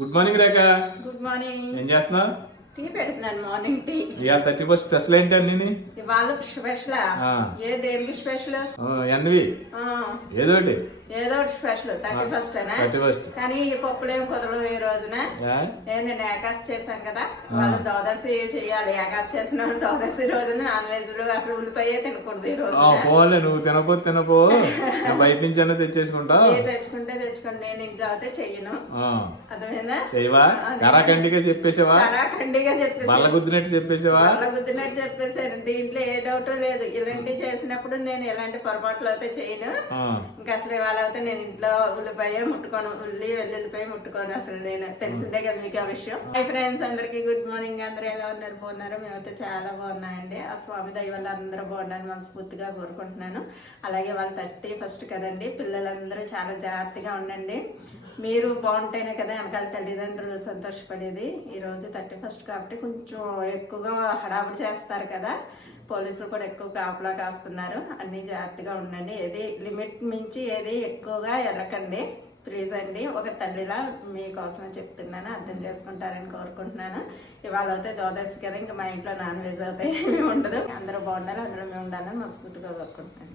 Good morning Rekha. Good morning. ఏం చేస్తున్నావు? Tea పెడుతున్నాను, మార్నింగ్ టీ. ఇవాళ 31st స్పెషల్ ఏంటి అన్ని? ఇవాళ స్పెషల్ ఏ దేనికి స్పెషల్? ఎన్వి ఏదోటి ఏదో ఒకటి స్పెషల్ 31st అనా? 31st. కానీ ఈ పప్పులేం కుదరదు ఈ రోజున. నేను ఏకాశి చేశాను కదా, వాళ్ళు ద్వాదశి చెయ్యాలి. ఏకాశి చేసిన వాళ్ళు ద్వాదశి రోజున నాన్ వెజ్ అసలు ఉల్లిపాయ తినకూడదు ఈ రోజు. పోలే, నువ్వు తినపో బయట నుంచి అన్న తెచ్చేసుకుంటావు. తెచ్చుకుంటే తెచ్చుకోండి, నేను ఇంట్లో అయితే చెయ్యను. అర్థమైందా? చెయ్యవా? కరాఖండిగా చెప్పేసావా? కరాఖండిగా చెప్పేసి బల్ల గుద్దినట్టు చెప్పేసావా? బల్ల గుద్దినట్టు చెప్పేసాను. దీంట్లో ఏ డౌట్ లేదు. ఇలాంటివి చేసినప్పుడు నేను ఎలాంటి పొరపాట్లు అయితే చేయను. ఇంకా అసలు ఇవాళ అయితే నేను ఇంట్లో ఉల్లిపాయ ముట్టుకోను, వెల్లుల్లిపాయ ముట్టుకోను. అసలు నేను తెలిసిందే కదా మీకు ఆ విషయం. హై ఫ్రెండ్స్, అందరికి గుడ్ మార్నింగ్. అందరూ ఎలా ఉన్నారు? బాగున్నారు? మేమైతే చాలా బాగున్నాయండి. ఆ స్వామి దయ వల్ల అందరూ బాగున్నారు మనస్ఫూర్తిగా కోరుకుంటున్నాను. అలాగే వాళ్ళు 31st కదండి, పిల్లలందరూ చాలా జాగ్రత్తగా ఉండండి. మీరు బాగుంటేనే కదా వెనకాల తల్లిదండ్రులు సంతోషపడేది. ఈరోజు 31st కాబట్టి కొంచెం ఎక్కువగా హడావుడి చేస్తారు కదా, పోలీసులు కూడా ఎక్కువ కాపలా కాస్తున్నారు. అన్ని జాగ్రత్తగా ఉండండి. ఏది లిమిట్ మించి ఏది ఎక్కువగా వెళ్ళకండి ప్లీజ్ అండి. ఒక తల్లిలా మీకోసమే చెప్తున్నాను, అర్థం చేసుకుంటారని కోరుకుంటున్నాను. ఇవాళ అయితే ద్వాదశి కదా, ఇంకా మా ఇంట్లో నాన్ వెజ్ అయితే ఏమీ ఉండదు. అందరూ బాగుండాలి, అందరూ మేము ఉండాలని మనస్ఫూర్తిగా కోరుకుంటున్నాను.